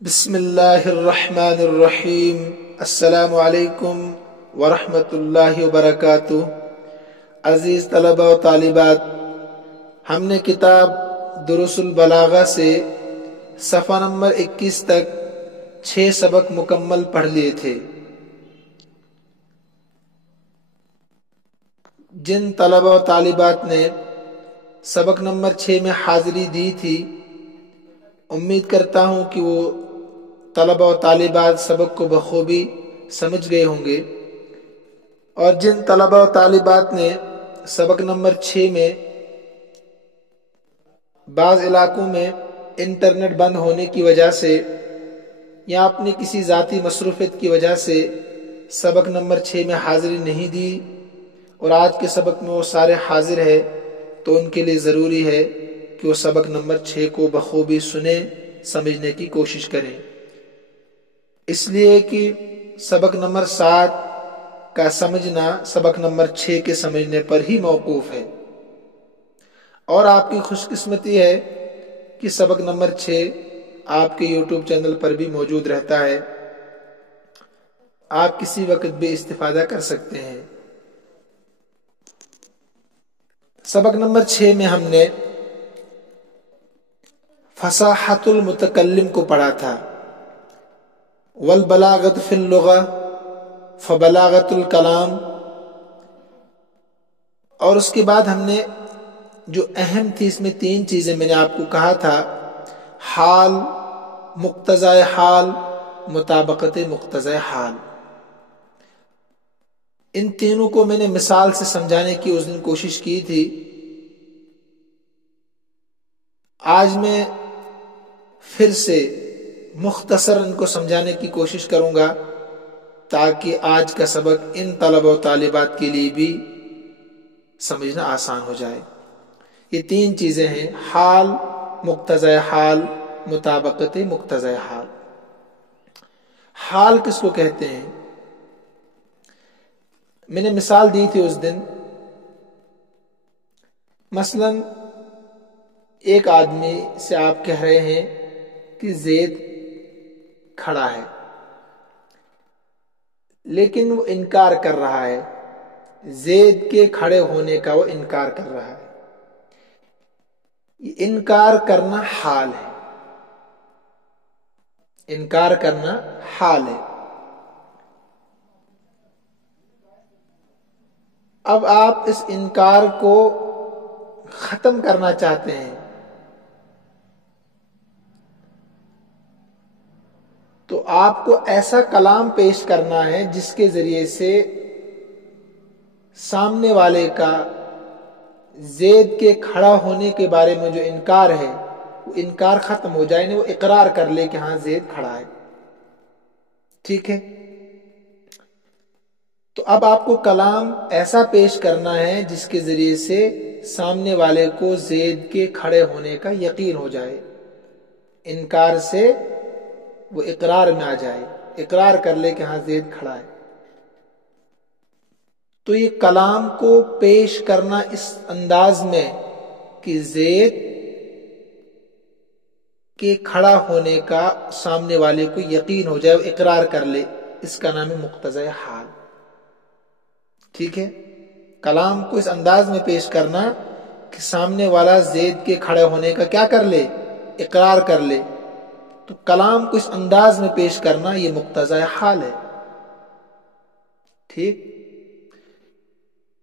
بسم اللہ الرحمن الرحیم۔ السلام علیکم ورحمۃ اللہ وبرکاتہ۔ عزیز طلبہ و طالبات، ہم نے کتاب دروس البلاغہ سے صفحہ نمبر 21 تک 6 سبق مکمل پڑھ لیے تھے۔ جن طلبہ و طالبات نے سبق نمبر 6 میں حاضری دی تھی، امید کرتا ہوں کہ وہ طلبہ و طالبات سبق کو بخوبی سمجھ گئے ہوں گے، اور جن طلبہ و طالبات نے سبق نمبر 6 میں بعض علاقوں میں انٹرنیٹ بند ہونے کی وجہ سے یا اپنی کسی ذاتی مصروفیت کی وجہ سے سبق نمبر 6 میں حاضری نہیں دی اور آج کے سبق میں وہ سارے حاضر ہیں، تو ان کے لیے ضروری ہے کہ وہ سبق نمبر 6 کو بخوبی سنیں، سمجھنے کی کوشش کریں، اس لیے کہ سبق نمبر 7 کا سمجھنا سبق نمبر 6 کے سمجھنے پر ہی موقوف ہے، اور آپ کی خوش قسمتی ہے کہ سبق نمبر 6 آپ کے یوٹیوب چینل پر بھی موجود رہتا ہے، آپ کسی وقت بھی استفادہ کر سکتے ہیں۔ سبق نمبر 6 میں ہم نے فصاحت المتکلم کو پڑھا تھا، والبلاغت فی اللغہ فبلاغت الکلام، اور اس کے بعد ہم نے جو اہم تھی اس میں 3 چیزیں میں نے آپ کو کہا تھا: حال، مقتضی حال، مطابقت مقتضی حال۔ ان تینوں کو میں نے مثال سے سمجھانے کی اس دن کوشش کی تھی۔ آج میں پھر سے مختصر ان کو سمجھانے کی کوشش کروں گا تاکہ آج کا سبق ان طلبہ و طالبات کے لیے بھی سمجھنا آسان ہو جائے۔ یہ 3 چیزیں ہیں: حال، مقتضی حال، مطابقت مقتضی حال۔ حال کس کو کہتے ہیں؟ میں نے مثال دی تھی اس دن، مثلا ایک آدمی سے آپ کہہ رہے ہیں کہ زید کھڑا ہے، لیکن وہ انکار کر رہا ہے، زید کے کھڑے ہونے کا وہ انکار کر رہا ہے۔ یہ انکار کرنا حال ہے، انکار کرنا حال ہے۔ اب آپ اس انکار کو ختم کرنا چاہتے ہیں، تو آپ کو ایسا کلام پیش کرنا ہے جس کے ذریعے سے سامنے والے کا زید کے کھڑا ہونے کے بارے میں جو انکار ہے وہ انکار ختم ہو جائے، وہ اقرار کر لے کہ ہاں زید کھڑا ہے۔ ٹھیک ہے؟ تو اب آپ کو کلام ایسا پیش کرنا ہے جس کے ذریعے سے سامنے والے کو زید کے کھڑے ہونے کا یقین ہو جائے، انکار سے وہ اقرار میں آ جائے، اقرار کر لے کہ ہاں زید کھڑا ہے۔ تو یہ کلام کو پیش کرنا اس انداز میں کہ زید کے کھڑا ہونے کا سامنے والے کو یقین ہو جائے، وہ اقرار کر لے، اس کا نام ہے مقتضی حال۔ ٹھیک ہے؟ کلام کو اس انداز میں پیش کرنا کہ سامنے والا زید کے کھڑے ہونے کا کیا کر لے؟ اقرار کر لے۔ تو کلام کو اس انداز میں پیش کرنا یہ مقتضی حال ہے۔ ٹھیک؟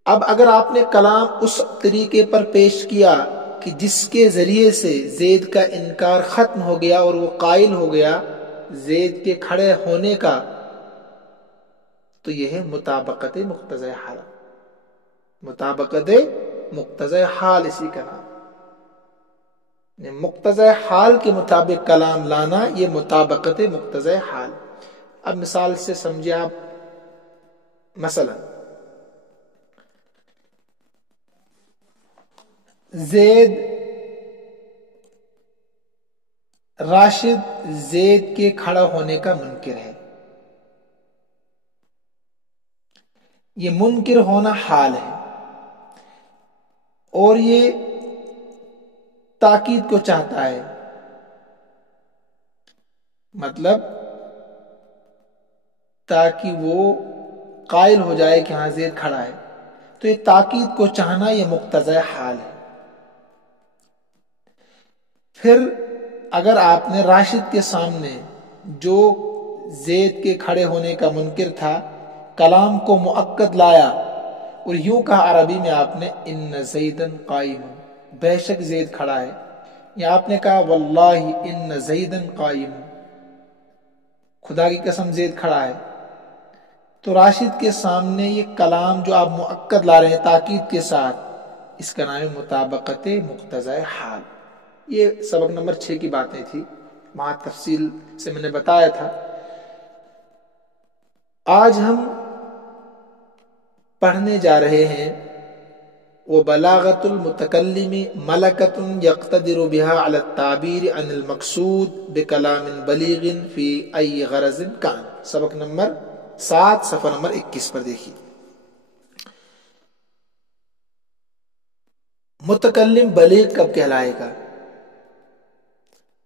اب اگر آپ نے کلام اس طریقے پر پیش کیا کہ جس کے ذریعے سے زید کا انکار ختم ہو گیا اور وہ قائل ہو گیا زید کے کھڑے ہونے کا، تو یہ ہے مطابقت مقتضی حال۔ مطابقت مقتضی حال اسی کا نام، مقتضی حال کے مطابق کلام لانا، یہ مطابقت مقتضی حال۔ اب مثال سے سمجھے آپ، مثلا راشد زید کے کھڑا ہونے کا منکر ہے، یہ منکر ہونا حال ہے، اور یہ تاکید کو چاہتا ہے مطلب تاکہ وہ قائل ہو جائے کہ ہاں زید کھڑا ہے. تو یہ تاکید کو چاہنا یہ مقتضی حال ہے. پھر اگر آپ نے راشد کے سامنے جو زید کے کھڑے ہونے کا منکر تھا کلام کو مؤکد لایا اور یوں کہا عربی میں آپ نے ان زیدن قائم، بے شک زید کھڑا ہے، یا آپ نے کہا واللہ ان زیدن قائم، خدا کی قسم زید کھڑا ہے، تو راشد کے سامنے یہ کلام جو آپ مؤکد لا رہے ہیں تاکید کے ساتھ، اس کا نام ہے مطابقت مقتضی حال. یہ سبق نمبر 6 کی باتیں تھی، وہاں تفصیل سے میں نے بتایا تھا. آج ہم پڑھنے جا رہے ہیں وبلاغت المتکلم ملکۃ یقتدر بها علی التعبیر عن المقصود بکلام بلیغ فی ای غرض کان. سبق نمبر 7 صفحہ نمبر 21 پر دیکھیے. متکلم بلیغ کب کہلائے گا؟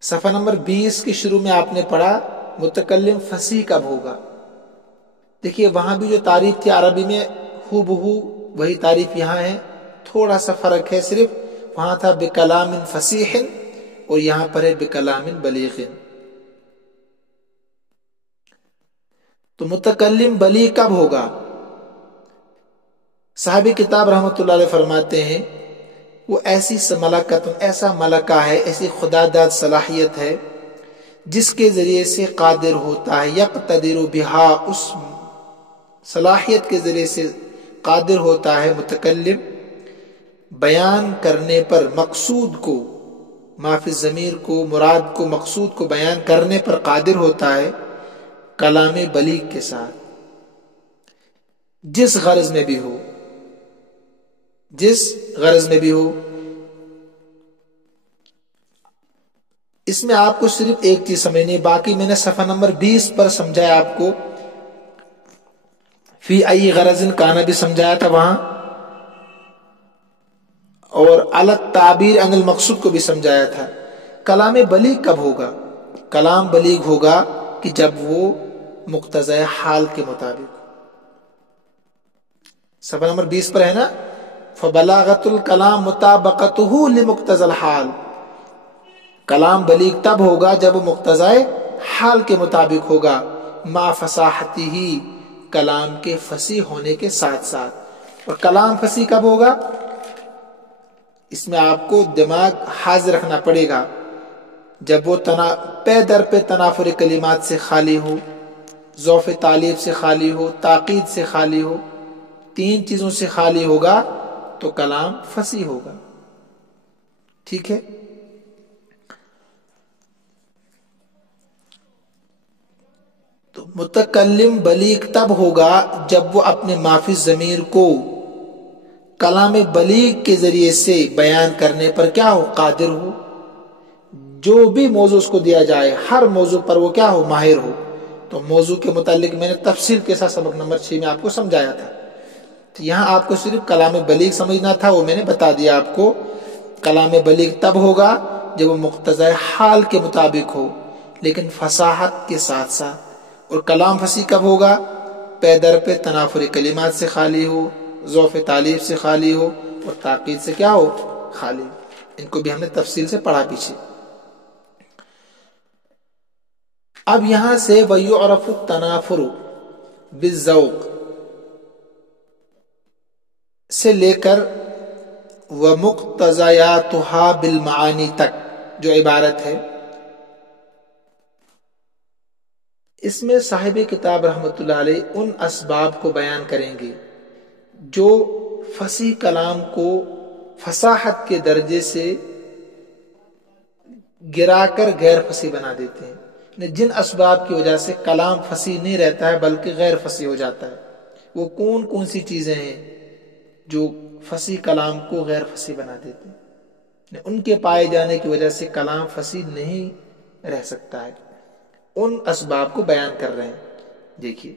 صفحہ نمبر 20 کے شروع میں آپ نے پڑھا متکلم فصیح کب ہوگا. دیکھیے وہاں بھی جو تعریف تھی عربی میں ہو بہو وہی تعریف یہاں ہے، تھوڑا سا فرق ہے صرف، وہاں تھا بکلام فصیح اور یہاں پر ہے بکلام بلیغ. تو متکلم بلیغ کب ہوگا؟ صاحب کتاب رحمۃ اللہ علیہ فرماتے ہیں وہ ایسی ملکت، ایسا ملکہ ہے، ایسی خدا داد صلاحیت ہے جس کے ذریعے سے قادر ہوتا ہے، یقتدر بہا، اس صلاحیت کے ذریعے سے قادر ہوتا ہے متکلم بیان کرنے پر مقصود کو، ما فی الضمیر کو، مراد کو، مقصود کو بیان کرنے پر قادر ہوتا ہے کلام بلیغ کے ساتھ، جس غرض میں بھی ہو، جس غرض میں بھی ہو. اس میں آپ کو صرف ایک چیز سمجھنی ہے، باقی میں نے صفحہ نمبر 20 پر سمجھایا آپ کو، فی ای غرض کانا بھی سمجھایا تھا وہاں، اور علی التعبیر عن المقصود کو بھی سمجھایا تھا. کلام بلیغ کب ہوگا؟ کلام بلیغ ہوگا کہ جب وہ مقتضی حال کے مطابق. صفحہ نمبر 20 پر ہے نا، فبلاغت الکلام مطابقتہ لمقتضی الحال. کلام بلیغ تب ہوگا جب وہ مقتضی حال کے مطابق ہوگا، مع فصاحتہ، کلام کے فصیح ہونے کے ساتھ ساتھ. اور کلام فصیح کب ہوگا؟ اس میں آپ کو دماغ حاضر رکھنا پڑے گا، جب وہ پے در پہ تنافر کلمات سے خالی ہو، ضعف تعلیف سے خالی ہو، تاقید سے خالی ہو، 3 چیزوں سے خالی ہوگا تو کلام فصیح ہوگا. ٹھیک ہے. تو متکلم بلیغ تب ہوگا جب وہ اپنے مافی ضمیر کو کلام بلیغ کے ذریعے سے بیان کرنے پر کیا ہو؟ قادر ہو. جو بھی موضوع اس کو دیا جائے ہر موضوع پر وہ کیا ہو؟ ماہر ہو. تو موضوع کے متعلق میں نے تفصیل کے ساتھ سبق نمبر 6 میں آپ کو سمجھایا تھا. تو یہاں آپ کو صرف کلام بلیغ سمجھنا تھا، وہ میں نے بتا دیا آپ کو. کلام بلیغ تب ہوگا جب وہ مقتضی حال کے مطابق ہو لیکن فصاحت کے ساتھ ساتھ. اور کلام فصیح کب ہوگا؟ پے در پہ تنافر کلمات سے خالی ہو، ضعف تعلیف سے خالی ہو، اور تاقید سے کیا ہو؟ خالی. ان کو بھی ہم نے تفصیل سے پڑھا پیچھے. اب یہاں سے وَيُعْرَفُ التَّنَافُرُ بِالذَّوْقِ سے لے کر وَمُقْتَضَيَاتُهَا بِالْمَعَانِي تک جو عبارت ہے، اس میں صاحب کتاب رحمۃ اللہ علیہ ان اسباب کو بیان کریں گے جو فصیح کلام کو فصاحت کے درجے سے گرا کر غیر فصیح بنا دیتے ہیں. جن اسباب کی وجہ سے کلام فصیح نہیں رہتا ہے بلکہ غیر فصیح ہو جاتا ہے، وہ کون کون سی چیزیں ہیں جو فصیح کلام کو غیر فصیح بنا دیتے ہیں؟ ان کے پائے جانے کی وجہ سے کلام فصیح نہیں رہ سکتا ہے. ان اسباب کو بیان کر رہے ہیں. دیکھیے،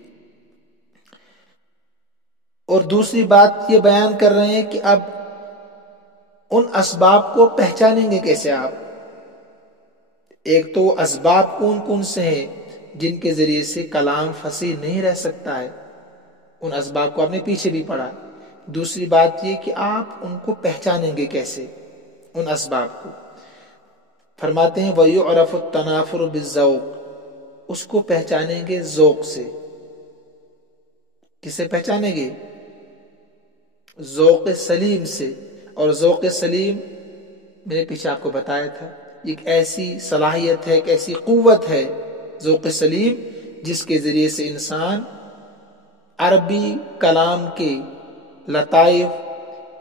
اور دوسری بات یہ بیان کر رہے ہیں کہ اب ان اسباب کو پہچانیں گے کیسے آپ؟ ایک تو اسباب کون کون سے ہیں جن کے ذریعے سے کلام فصیح نہیں رہ سکتا ہے، ان اسباب کو آپ نے پیچھے بھی پڑھا۔ دوسری بات یہ کہ آپ ان کو پہچانیں گے کیسے، ان اسباب کو۔ فرماتے ہیں وَيُعْرَفُ التَّنَافُرُ بِالذَّوْقِ، اس کو پہچانیں گے ذوق سے۔ کسے پہچانیں گے؟ ذوق سلیم سے۔ اور ذوق سلیم میں نے پیچھے آپ کو بتایا تھا، ایک ایسی صلاحیت ہے، ایک ایسی قوت ہے ذوق سلیم جس کے ذریعے سے انسان عربی کلام کے لطائف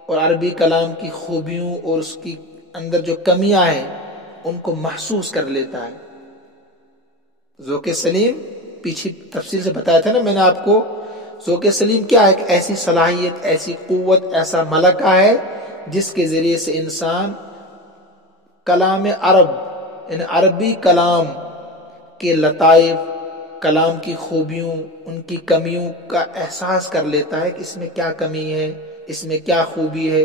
اور عربی کلام کی خوبیوں اور اس کی اندر جو کمیاں ہیں ان کو محسوس کر لیتا ہے۔ ذوق سلیم پیچھے تفصیل سے بتایا تھا نا میں نے آپ کو۔ ذوق سلیم کیا ہے؟ ایک ایسی صلاحیت، ایسی قوت، ایسا ملکہ ہے جس کے ذریعے سے انسان کلام عرب یعنی عربی کلام کے لطائف، کلام کی خوبیوں، ان کی کمیوں کا احساس کر لیتا ہے کہ اس میں کیا کمی ہے، اس میں کیا خوبی ہے،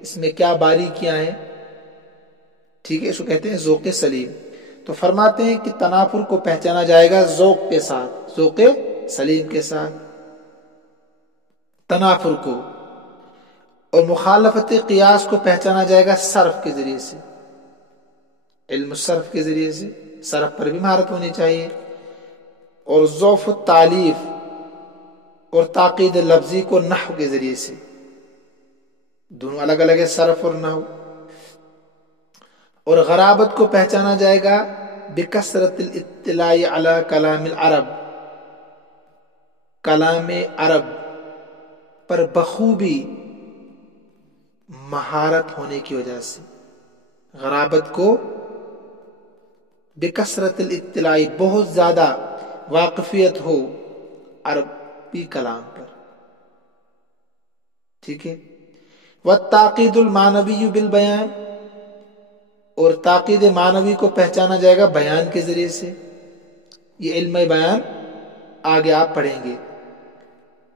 اس میں کیا باریکیاں ہیں۔ ٹھیک ہے، اس کو کہتے ہیں ذوق سلیم۔ تو فرماتے ہیں کہ تنافر کو پہچانا جائے گا ذوق کے ساتھ، ذوق سلیم کے ساتھ تنافر کو، اور مخالفت قیاس کو پہچانا جائے گا صرف کے ذریعے سے، علم صرف کے ذریعے سے، صرف پر بھی مہارت ہونی چاہیے، اور ضعف التعلیف اور تاقید لفظی کو نحو کے ذریعے سے۔ دونوں الگ الگ ہے، صرف اور نحو۔ اور غرابت کو پہچانا جائے گا بکثرت الاطلاع علی کلام العرب، کلام عرب پر بخوبی مہارت ہونے کی وجہ سے۔ غرابت کو بکثرت الاطلاع، بہت زیادہ واقفیت ہو عربی کلام پر۔ ٹھیک ہے، والتعقید المعنوی بالبیان، اور تاقید معنوی کو پہچانا جائے گا بیان کے ذریعے سے۔ یہ علم بیان آگے آپ پڑھیں گے،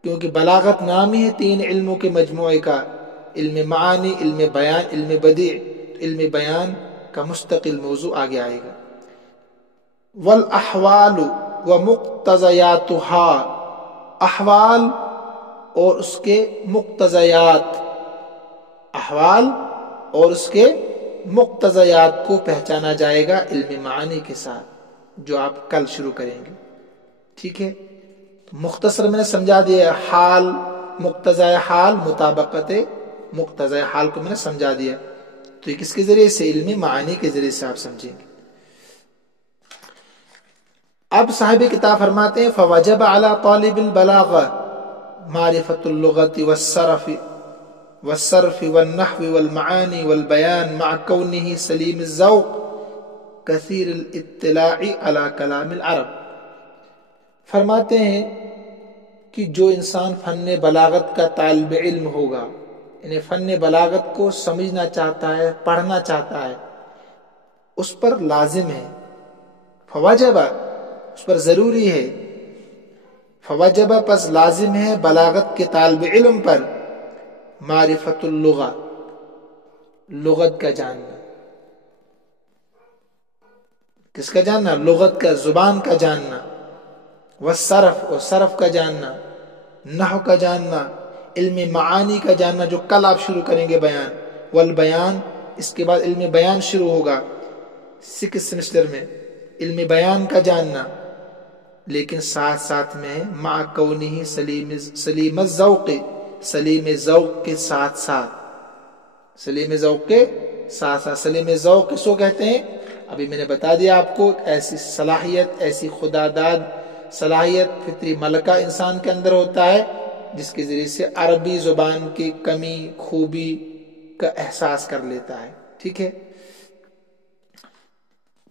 کیونکہ بلاغت نام ہی ہے تین علموں کے مجموعے کا، علم معانی، علم بیان، علم بدیع۔ علم بیان کا مستقل موضوع آگے آئے گا۔ والاحوال ومقتضیاتها، احوال اور اس کے مقتضیات، احوال اور اس کے مقتضیات کو پہچانا جائے گا علم معانی کے ساتھ، جو آپ کل شروع کریں گے۔ ٹھیک ہے، مختصر میں نے سمجھا دیا، حال، مقتضی حال، مطابقت مقتضی حال کو میں نے سمجھا دیا۔ تو یہ کس کے ذریعے سے؟ علم معانی کے ذریعے سے آپ سمجھیں گے۔ اب صاحب کتاب فرماتے ہیں فوجب علی طالب البلاغہ معرفت اللغت والصرف والنحو والمعانی والبیان مع کونہ سلیم الذوق کثیر الاطلاع علی کلام العرب۔ فرماتے ہیں کہ جو انسان فن بلاغت کا طالب علم ہوگا، یعنی فن بلاغت کو سمجھنا چاہتا ہے، پڑھنا چاہتا ہے، اس پر لازم ہے، فوجب، اس پر ضروری ہے، فوجب پس لازم ہے بلاغت کے طالب علم پر معرفت اللغہ، لغت کا جاننا۔ کس کا جاننا؟ لغت کا، زبان کا جاننا، والصرف، اور صرف کا جاننا، نحو کا جاننا، علم معانی کا جاننا جو کل آپ شروع کریں گے بیان، والبیان، اس کے بعد علم بیان شروع ہوگا 6 سمسٹر میں، علم بیان کا جاننا، لیکن ساتھ ساتھ میں مع کونہ سلیم الذوق، سلیم ذوق کے ساتھ ساتھ، سلیم ذوق کے ساتھ ساتھ۔ سلیم ذوق کس کو کہتے ہیں؟ ابھی میں نے بتا دیا آپ کو، ایسی صلاحیت، ایسی خدا داد صلاحیت، فطری ملکہ انسان کے اندر ہوتا ہے جس کے ذریعے سے عربی زبان کی کمی، خوبی کا احساس کر لیتا ہے۔ ٹھیک ہے،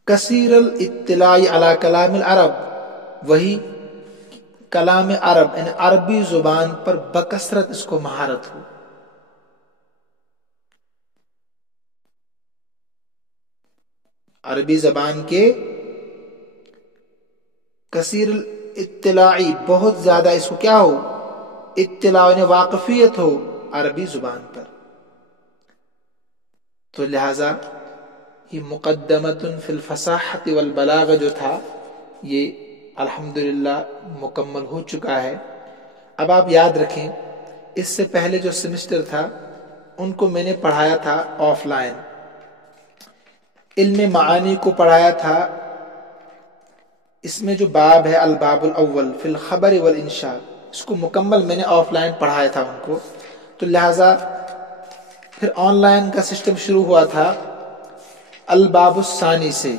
کثیر الاطلاع علی کلام العرب، وہی کلام عرب یعنی عربی زبان پر بکثرت اس کو مہارت ہو۔ عربی زبان کے کثیر الاطلاعی، بہت زیادہ اس کو کیا ہو؟ اطلاع یعنی واقفیت ہو عربی زبان پر۔ تو لہذا یہ مقدمۃ فی الفصاحۃ والبلاغہ جو تھا یہ الحمدللہ مکمل ہو چکا ہے۔ اب آپ یاد رکھیں اس سے پہلے جو سیمسٹر تھا ان کو میں نے پڑھایا تھا آف لائن، علم معانی کو پڑھایا تھا، اس میں جو باب ہے الباب الاول فی الخبر والانشاء، اس کو مکمل میں نے آف لائن پڑھایا تھا ان کو، تو لہٰذا پھر آن لائن کا سسٹم شروع ہوا تھا الباب الثانی سے۔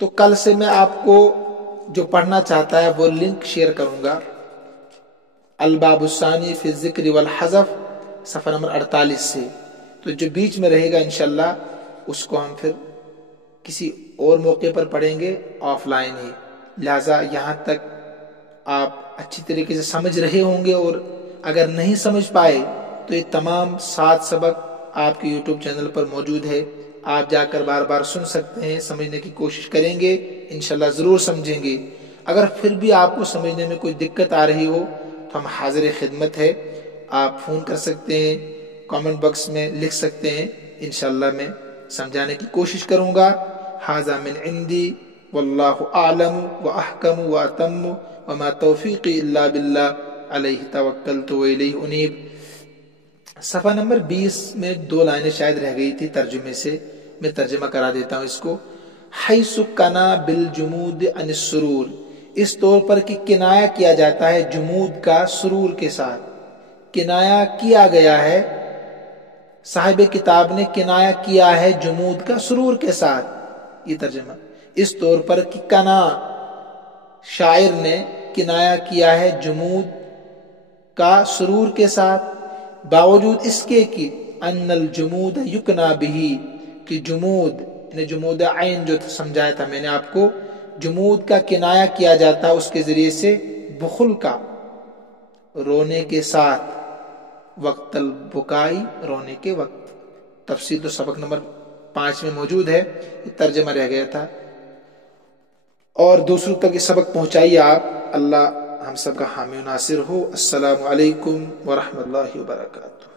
تو کل سے میں آپ کو جو پڑھنا چاہتا ہے وہ لنک شیئر کروں گا، الباب الثانی فی الذکر والحذف صفحہ نمبر 48 سے، تو جو بیچ میں رہے گا انشاءاللہ اس کو ہم پھر کسی اور موقع پر پڑھیں گے آف لائن ہی۔ لہٰذا یہاں تک آپ اچھی طریقے سے سمجھ رہے ہوں گے، اور اگر نہیں سمجھ پائے تو یہ تمام 7 سبق آپ کے یوٹیوب چینل پر موجود ہے، آپ جا کر بار بار سن سکتے ہیں، سمجھنے کی کوشش کریں گے، انشاءاللہ ضرور سمجھیں گے۔ اگر پھر بھی آپ کو سمجھنے میں کوئی دقت آ رہی ہو تو ہم حاضر خدمت ہے، آپ فون کر سکتے ہیں، کامنٹ باکس میں لکھ سکتے ہیں، انشاءاللہ میں سمجھانے کی کوشش کروں گا۔ ھذا من عندی واللہ اعلم واحکم واتم وما توفیقی الا باللہ علیہ توکلت والیہ انیب۔ صفحہ نمبر 20 میں 2 لائنیں شاید رہ گئی تھی ترجمے سے، میں ترجمہ کرا دیتا ہوں اس کو۔ حیث کنا بالجمود عن السرور، اس طور پر کہ کنایہ کیا جاتا ہے جمود کا سرور کے ساتھ، کنایہ کیا گیا ہے، صاحب کتاب نے کنایہ کیا ہے جمود کا سرور کے ساتھ، یہ ترجمہ۔ اس طور پر کہ کنا، شاعر نے کنایہ کیا ہے جمود کا سرور کے ساتھ، باوجود اس کے کہ ان الجمود یکنا بہی، کہ جمود یعنی جمود عین جو سمجھایا تھا میں نے آپ کو، جمود کا کنایہ کیا جاتا اس کے ذریعے سے بخل کا، رونے کے ساتھ، وقت البکائی، رونے کے وقت۔ تفصیل تو سبق نمبر 5 میں موجود ہے، یہ ترجمہ رہ گیا تھا، اور دوسروں تک یہ سبق پہنچائیے آپ۔ اللہ ہم سب کا حامی و ناصر ہو۔ السلام علیکم ورحمۃ اللہ وبرکاتہ۔